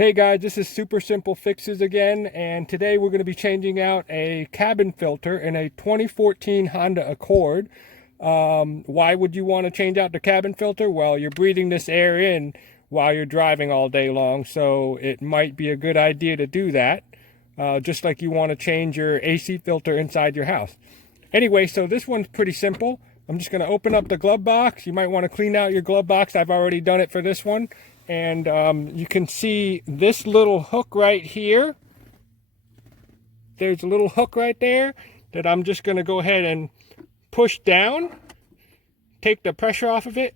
Hey guys, this is Super Simple Fixes again, and today we're going to be changing out a cabin filter in a 2014 Honda Accord. Why would you want to change out the cabin filter? Well, you're breathing this air in while you're driving all day long, so it might be a good idea to do that, just like you want to change your AC filter inside your house. Anyway, so this one's pretty simple. I'm just going to open up the glove box. You might want to clean out your glove box. I've already done it for this one. And you can see this little hook right here. There's a little hook right there that I'm just going to go ahead and push down, take the pressure off of it,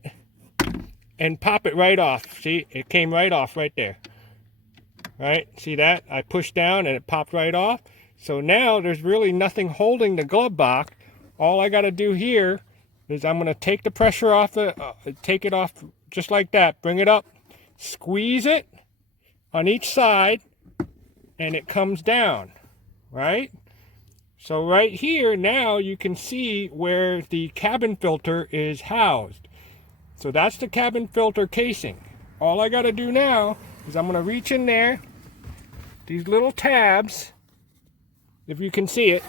and pop it right off. See, it came right off right there. Right? See that? I pushed down and it popped right off. So now there's really nothing holding the glove box. All I got to do here is I'm going to take the pressure off, take it off just like that, bring it up, squeeze it on each side, and it comes down, right? So right here, now you can see where the cabin filter is housed. So that's the cabin filter casing. All I got to do now is I'm going to reach in there, these little tabs, if you can see it,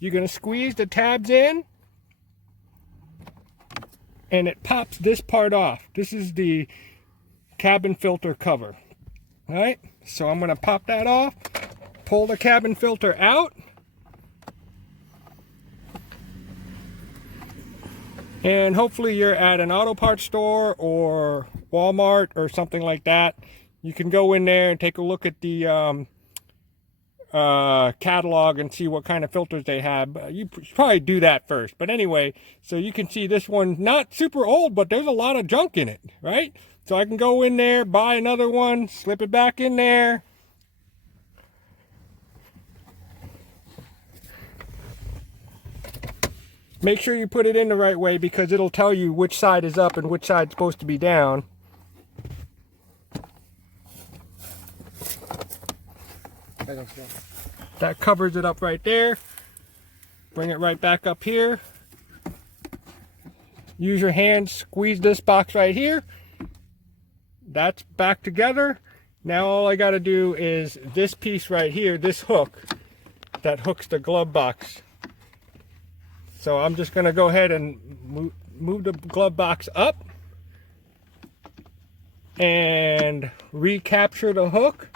you're going to squeeze the tabs in, and it pops this part off. This is the cabin filter cover. All right, so I'm going to pop that off, pull the cabin filter out, and hopefully you're at an auto parts store or Walmart or something like that. You can go in there and take a look at the catalog and see what kind of filters they have. You probably do that first. But anyway, so you can see this one's not super old, but there's a lot of junk in it, right? So I can go in there, buy another one, slip it back in there. Make sure you put it in the right way because it'll tell you which side is up and which side's supposed to be down. That covers it up right there. Bring it right back up here. Use your hand, squeeze this box right here. That's back together. Now all I got to do is this piece right here, this hook that hooks the glove box. So I'm just going to go ahead and move the glove box up and recapture the hook.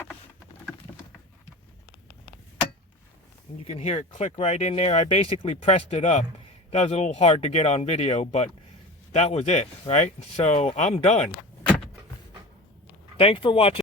You can hear it click right in there. I basically pressed it up. That was a little hard to get on video, but that was it, right? So I'm done. Thanks for watching.